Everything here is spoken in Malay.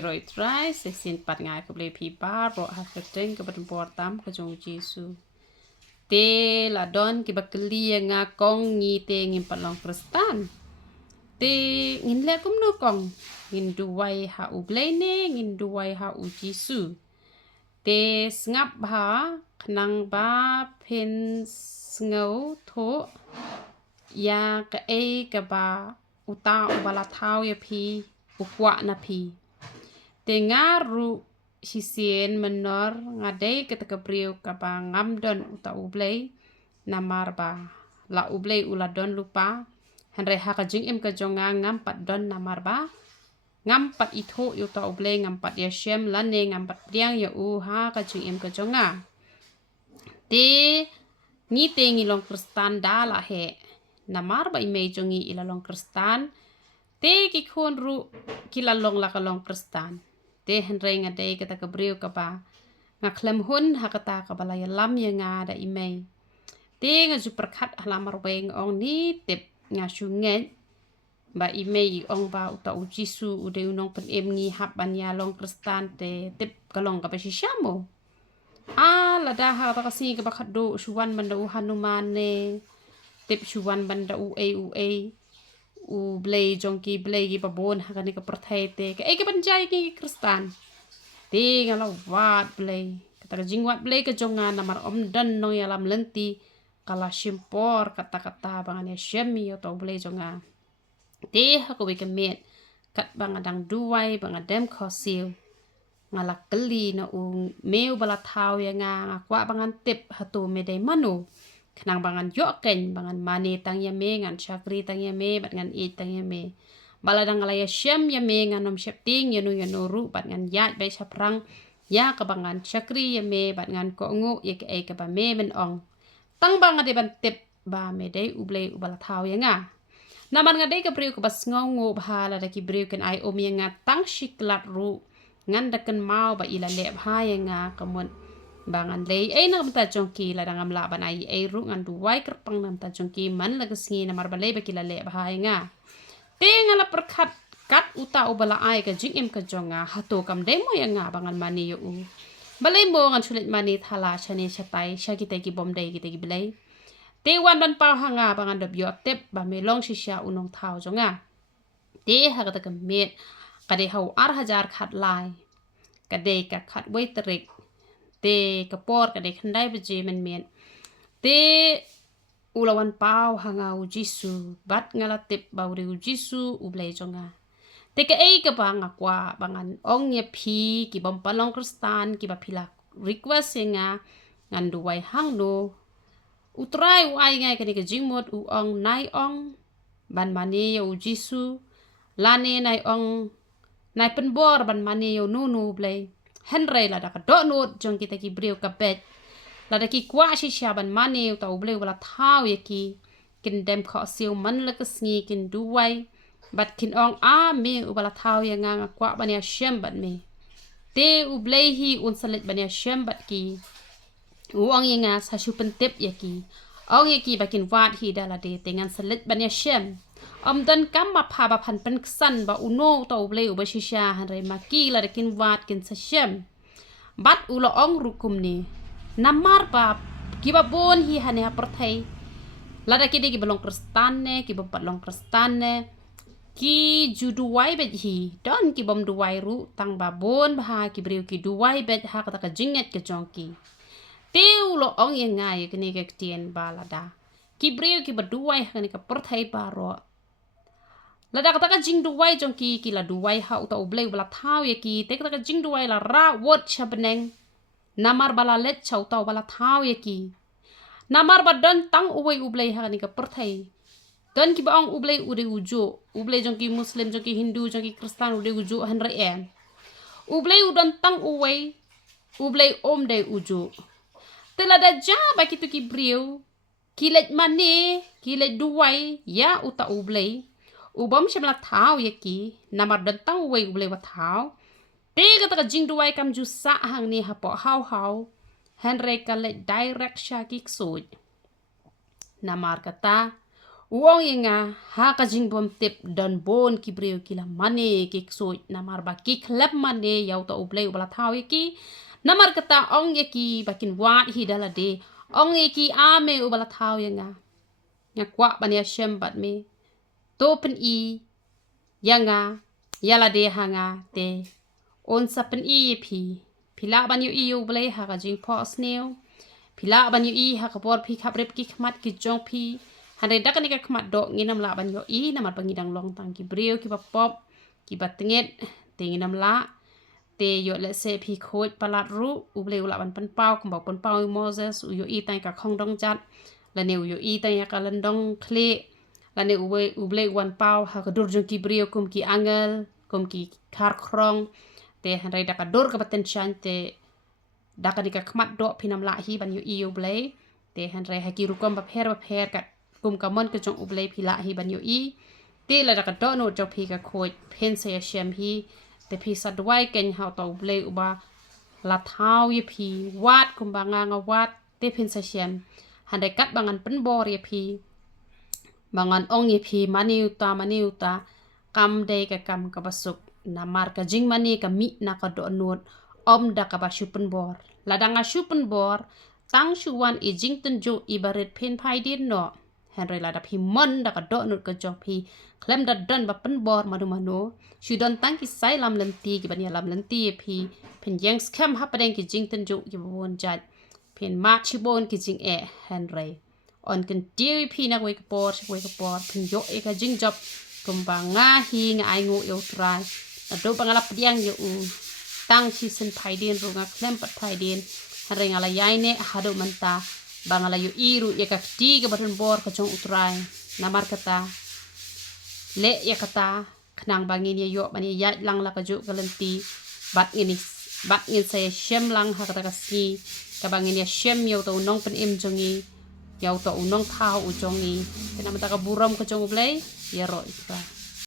Rồi try sẽ xin bắt ngài của Blei Pi ba rồi hạt cái trên cái bận bò tam cái trong Giêsu. Te là don cái bạc lia ngà con nghi te ngin palong khristan. Te ngin le cũng no con ngin duwai ha u Blei ne ngin duwai ha u Giêsu. Te ngap ba nang ba pen ngau tho ya ka e ka ba uta ubala thau ya pi ukwa na pi. Tengaru sisien menor ngadai ketika priu kapa ngamdon uta Blei namar ba la Blei uladon lupa henre haka jing im kejonga ngampat don namar ba ngampat itho uta Blei ngampat ya shem lane ngampat priang ya ha ka jing im kejonga te ngite ngilong khristan dala he namar ba imei jongi ilalong khristan te kikon ru kilalong la kalong khristan te henry nga day kita kabriw ka pa nga klemhun hakata ka balaya lam ya nga da imay te nga superkat halamar weng ong ni tip nga syunget ba imay ong ba uta u Giêsu uday unong panem ngi haban ya long khristan te tip kalong ka pa sisyamo lada ha ta kasi ka bakado syuwan banda u hanuman ne tip syuwan banda u Blei jongki Blei gi babon hakani ka perthai te ka ke panjai ki khristan te ngala wat Blei kata jingwat Blei ka jonga namar om dan no ya lam lenti kala simpor kata-kata bangan ya syemi atau Blei jonga te haku we kemet kat bangadang duwai bangadem khosil ngala keli na meu bala thau ya nga kwa bangan tip hatu medai manu kenang bangan yoken bangan mani tang yame ngan chakri tang yame bat ngan it tang yame baladang alaya syam yame ngan nom syepting yanu ru bat ngan yat bai saprang ya kabangan chakri yame bat ngan ko ngu ye ke ka ba me men ong tang bang ade ban tip ba me dei Blei ubala thau ya nga naman nga dei ka priu ka bas ngongu bhala da ki priu ken ai om ya nga tang shiklat ru ngan daken mau ba ila le bha ya nga kamun bangan lei ay nang ta jongki la dangam laban ay ru ngan duwai kerpang nam ta jongki man lagasngi na marbalay ba kilale bahay nga tenga la perkat kat uta ubala ay ka jing im ka jonga hato kam demo ya nga bangan mani yo balay mo ngan sulit mani thala chani chatay sya kita ki bomday kita ki Blei te wan ban pa hanga bangan dobyo tip ba melong sisya unong thao jonga te hagata kamet kade hau hajar khat lai kade ka khat waiterik te kapor kade khandai beje men te ulawan pau hanga u Giêsu bat ngalatip bauri u Giêsu u Blei jonga te ka ei ka banga kwa bangan ong ye phi ki bom palong khristan ki ba phila request nga ngan duwai hang no utrai u ai ngai kani ka jingmot u ong nai ong ban mani u Giêsu lane nai ong nai penbor ban mani u nu Blei henry la da ka do not jong kita ki briu ka bet la da ki kwa shi shaban mani ta Blei wala thau ye ki kin dem kho siu man la ka sngi kin duwai bat kin ong me u wala thau ye nga kwa ban ya shem bat me te u Blei hi un salit ban ya shem bat ki u ong ye nga sa shu pen tip ye ki ong ye ki bakin wat hi da la de tengan salit ban ya shem dan kam ma pha ba phan pen ksan ba uno to Blei u ba shisha han re maki la kin wat kin sa shem bat u lo ong rukum ni namar ba ki ba bon hi hane ha perthai la da ki de ki balong khristan ne ki ba palong khristan ne ki ju duwai bet hi don ki bom duwai ru tang ba bon ba ki breu ki duwai bet ha ka jinget ke jongki te u lo ong ye ngai ki ne ke tien ba la da ki breu ki ba duwai ha ni ka perthai ba ro lada kata jing duwai jongki ki la duwai ha uta Blei bala thau ye ki te kata jing duwai la ra wot chabneng namar bala let chau tau bala thau ye ki namar ba don tang uwai Blei ha ni ka perthai don ki ba ong Blei ude ujo Blei jongki muslim jongki hindu jongki khristan ude ujo han re en Blei udon tang uwai Blei om de ujo te lada ja ba ki tu ki briu ki let mane ki let duwai ya uta Blei ubom shamla thau ye ki namar dan tang we Blei wa thau te ka jing duwai kam ju sa hang ni ha po hau henry ka le direct sha ki soj namar kata uang yenga ha ka jing bom tip dan bon ki breu ki la mane ki so namar ba ki klep mane yau to Blei ubala thau ki namar kata ong ye ki bakin wat hi dala de ong ye ki ame ubala thau yenga nya kwa ban ya shem bat me to pen I yanga yala de hanga te on sa pen I pila ban yu I Blei ha ka jing po sneu pila ban yu I ha ka por pi khap rep ki khmat ki jong pi Handai dak ni ka khmat dok nginam la ban yo I namar pangidang long tang ki breu ki pop ki batenget te nginam la te yo le se pi khoj palat ru u Blei la ban pan pau kambau pan pau Moses u yo I tai ka khong dong jat la ne u yo I tai ka landong khle la ne u Blei wan pau ha ka dur jong ki breu kum ki angel kum ki khar krong te handai dak ka dur ka baten chan te dak ni ka khmat dok pinam la hi ban yo I u Blei te handai ha ki rukom ba pher ka kum kamon ke jong Blei pila hi ban yo I te la da do no jong pi ka khoj pen se shem hi te pi sa duwai ken ha to Blei uba la thau ye pi wat kum ba nga wat te pen se shem handai kat bangan pen bor ye pi bangan ong ye pi mani uta kam de ka kam ka basuk namar ka jing mani ka mi na ka do not om da ka ba shupen bor la da nga shupen bor tang shuwan I jing ten jo ibaret pen pai din no Henry la da pi mon da ka do nut ka jong pi klem da dan ba pen bor manu shu don tang ki sai lam lenti ki ban ya lam lenti pi pen yang scam ha padeng ki jing ten jo ki bon jat pen ma chi bon ki jing Henry on kan tiu pi na we ka por pen yo e ka jing job kum ba nga hi nga ai ngo yo trai na do ba ngala pdiang yo tang chi sen pai din ru nga klem pat pai din Henry ngala yai ne hado manta bangala yu iru ya ka ti ka batun bor ka chong utrai namar kata le ya kata khnang bangin ya yo bani ya lang la ka ju galenti bat ngin saya shem lang ha kata ka si ka bangin ya shem yo to nong pen im jongi yo to nong thau u jongi kenapa ta ka buram ka chong Blei ya ro itra